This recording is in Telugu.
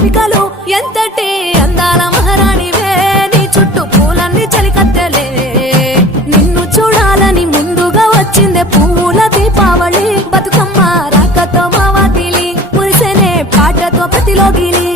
రవికలు ఎంతటి అందాల మహారాణివే? నీ చుట్టూ పూలన్నీ చలికత్తెలే. నిన్ను చూడాలని ముందుగా వచ్చిందే పూల దీపావళి. బతుకమ్మ రాకతో మావాతిలి మురిసెనే పాటతో ప్రతిలోగిలి